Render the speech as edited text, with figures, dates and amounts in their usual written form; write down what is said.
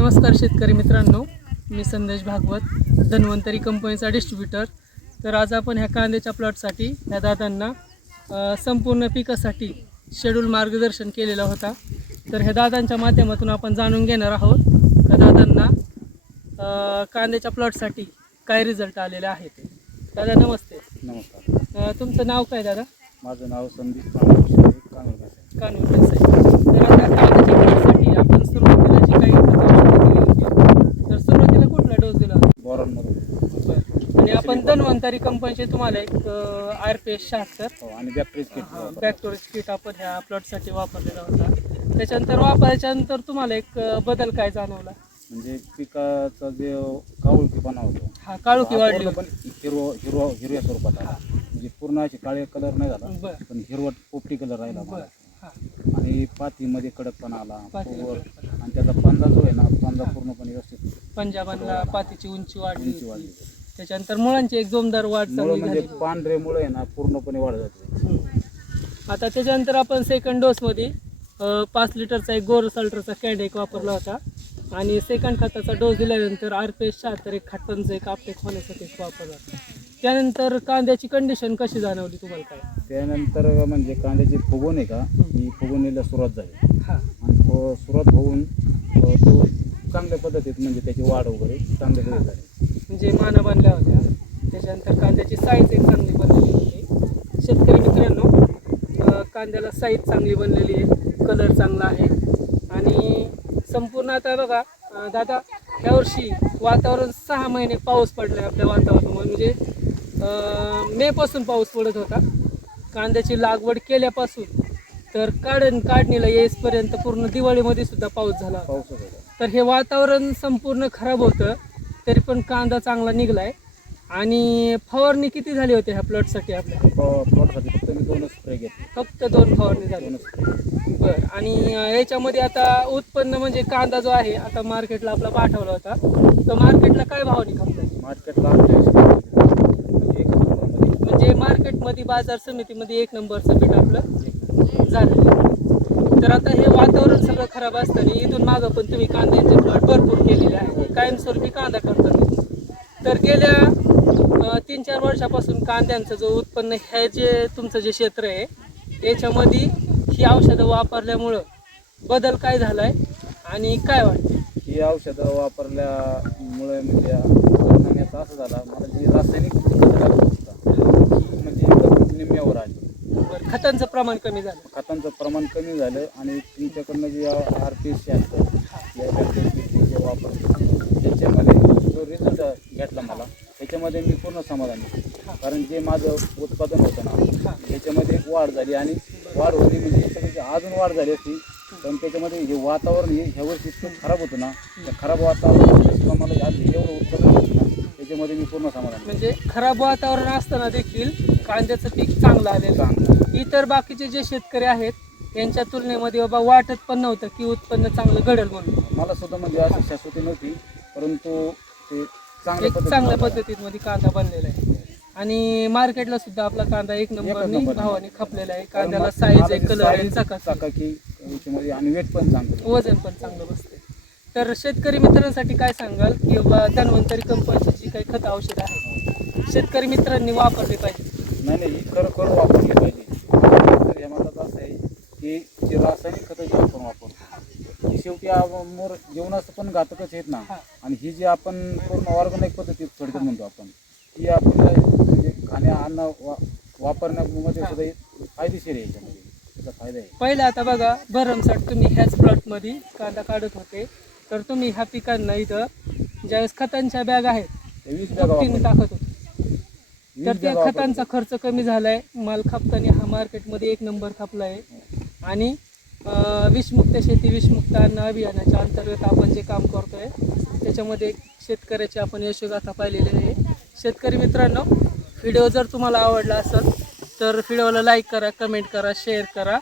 नमस्कार शेतकरी मित्रांनो, मी संदेश भागवत, धन्वंतरी कंपनीचा डिस्ट्रीब्युटर. तर आज आपण ह्या कांद्याच्या प्लॉटसाठी ह्या दादांना संपूर्ण पिकासाठी शेड्यूल मार्गदर्शन केलेला होता. तर ह्या दादांच्या माध्यमातून आपण जाणून घेणार आहोत त्या दादांना कांद्याच्या प्लॉटसाठी काय रिझल्ट आलेले आहेत. दादा नमस्ते. नमस्कार. तुमचं नाव काय दादा? माझं नाव संदीप कानूर. तर आता कांद्याच्या प्लॉटसाठी आपण सुरुवातीला जी काही केली होती, तर सुरुवातीला कुठला डोस दिला होता? बोरॉनमध्ये. बरं. आणि आपण धन्वंतरी कंपनीचे तुम्हाला एक RPS 76 आणि बॅक्टेरिया किट बॅक्टेरिया किट आपण ह्या प्लॉटसाठी वापरलेला होता. त्याच्यानंतर वापरायच्यानंतर तुम्हाला एक बदल काय जाणवला? म्हणजे पिकाचा जे काळोखीपणा होतो, हा, काळोखी वाढली पण हिरव्या स्वरूपात आला. म्हणजे पूर्ण अशी काळे कलर नाही झाला, बरं. पण हिरवट पोपटी कलर राहिला मला. हा. आणि पातीमध्ये कडकपणा आला आणि त्याचा पंजा जो आहे ना, पंजा पूर्णपणे व्यवस्थित पंजाबांना पातीची उंची वाढली. वाढली. त्याच्यानंतर मुळांची एक जोमदार वाढ चांगली म्हणजे झाली. पांढरे मुळे आहे ना पूर्णपणे वाढ जाते. आता त्याच्यानंतर आपण सेकंड डोसमध्ये 5 लिटरचा एक गोर सल्टरचा कॅन्ड एक वापरला होता. आणि सेकंड खताचा डोस दिल्यानंतर RPS 76 एक खतांचं एक आपटेक होण्यासाठी एक वापरला. त्यानंतर कांद्याची कंडिशन कशी जाणवली तुम्हाला काय? त्यानंतर म्हणजे कांद्याची फुगवण आहे का, ही फुगवणीला सुरुवात झाली. हां. आणि तो सुरुवात होऊन तो चांगल्या पद्धतीत म्हणजे त्याची वाढ वगैरे चांगल्या पद्धतीत झाली. म्हणजे माना बांधल्या होत्या. त्याच्यानंतर कांद्याची साईज एक चांगली बनलेली होती. शेतकरी मित्रांनो, कांद्याला साईज चांगली बनलेली आहे, कलर चांगला आहे. आणि संपूर्ण आता बघा दादा, यावर्षी वातावरण 6 महिने पाऊस पडला आहे आपल्या वातावरणामुळे. म्हणजे मेपासून पाऊस पडत होता. कांद्याची लागवड केल्यापासून तर काढणीला येईपर्यंत पूर्ण दिवाळीमध्ये सुद्धा पाऊस झाला. तर हे वातावरण संपूर्ण खराब होतं, तरी पण कांदा चांगला निघला आहे. आणि फवारणी किती झाली होती ह्या प्लॉटसाठी आपल्या? प्लॉटसाठी फक्त मी 2 स्प्रे घेतले. फक्त 2 फवारणी झाली. बरं. आणि याच्यामध्ये आता उत्पन्न म्हणजे कांदा जो आहे आता मार्केटला आपला पाठवला होता, तर मार्केटला काय भावाने खपला? मार्केटला म्हणजे मार्केटमध्ये बाजार समितीमध्ये 1 नंबरचं पीठ आपलं झालं. तर आता हे वातावरण सगळं खराब असताना इथून मागं पण तुम्ही कांद्याचे प्लॉट भरपूर केलेले आहे, कायमस्वरूपी कांदा करतात. तर गेल्या 3-4 वर्षापासून कांद्यांचं जो उत्पन्न हे जे तुमचं जे क्षेत्र आहे याच्यामध्ये ही औषधं वापरल्यामुळं बदल काय झाला आहे आणि काय वाटतं? ही औषधं वापरल्यामुळे म्हणजे परिणाम याचा असं झाला, मला जी रासायनिक म्हणजे निम्म्यावर आली. बरं. खतांचं प्रमाण कमी झालं. खतांचं प्रमाण कमी झालं आणि तुमच्याकडनं जे RPS असतं या बॅक्टेरिया जे वापरतो त्याच्यामध्ये जो रिझल्ट घेतला मला, त्याच्यामध्ये मी पूर्ण समाधानी आहे. कारण जे माझं उत्पादन होतं ना त्याच्यामध्ये वाढ झाली. आणि वाढ होती म्हणजे याच्यामध्ये अजून वाढ झाली असती, पण त्याच्यामध्ये जे वातावरण हे ह्या वर्षी इतकं खराब होतं ना, त्या खराब वातावरणामध्ये सुद्धा मला आज एवढं उत्पादन होतं ना, त्याच्यामध्ये मी पूर्ण समाधान. म्हणजे खराब वातावरण असताना देखील कांद्याचं पीक चांगलं आलेलं. इतर बाकीचे जे शेतकरी आहेत यांच्या तुलनेमध्ये बाबा वाटत पण नव्हतं की उत्पन्न चांगलं घडेल म्हणून. मला सुद्धा म्हणजे अशी शाश्वती नव्हती, परंतु ते चांगल्या पद्धतीमध्ये कांदा बनलेला आहे. आणि मार्केटला सुद्धा आपला कांदा 1 नंबरनी भावाने खपलेला आहे. कांद्याला साईज आहे, कलर आहे, चकाकी याच्यामध्ये आणि वेट पण चांगलं, वजन पण चांगलं बसते. तर शेतकरी मित्रांसाठी काय सांगाल की बाबा धन्वंतरी कंपनीची जी काही खत औषधं आहेत शेतकरी मित्रांनी वापरली पाहिजे? नाही, ही खरोखर वापरली पाहिजे. तर या मतात असं आहे की जे रासायनिक खतं जे आपण वापरतो ही शेवटी मोर जीवनाचं पण घातकच आहेत ना. आणि ही जी आपण पूर्ण ऑर्गॅनिक पद्धतीत थोडक्यात म्हणतो आपण, ही आपण म्हणजे अन्न वापरण्यामध्ये सुद्धा फायदेशीर आहे. याच्यामध्ये त्याचा फायदा आहे. पहिला आता बघा, भरमसाठ तुम्ही ह्याच प्लॉटमध्ये कांदा काढत होते, तर तुम्ही ह्या पिकांना इथं ज्यावेळेस खतांच्या बॅग आहेत 20 टाकत होते. तर त्या खतांचा खर्च कमी झालाय. माल खपताना हा मार्केटमध्ये 1 नंबर खपला आहे. आणि विषमुक्त शेती विषमुक्त अन्न अभियानाच्या अंतर्गत आपण जे काम करतोय त्याच्यामध्ये शेतकऱ्याची आपण यशोगाथा पाहिलेली आहे. शेतकरी मित्रांनो, व्हिडिओ जर तुम्हाला आवडला असेल तर व्हिडिओला लाईक करा, कमेंट करा, शेअर करा.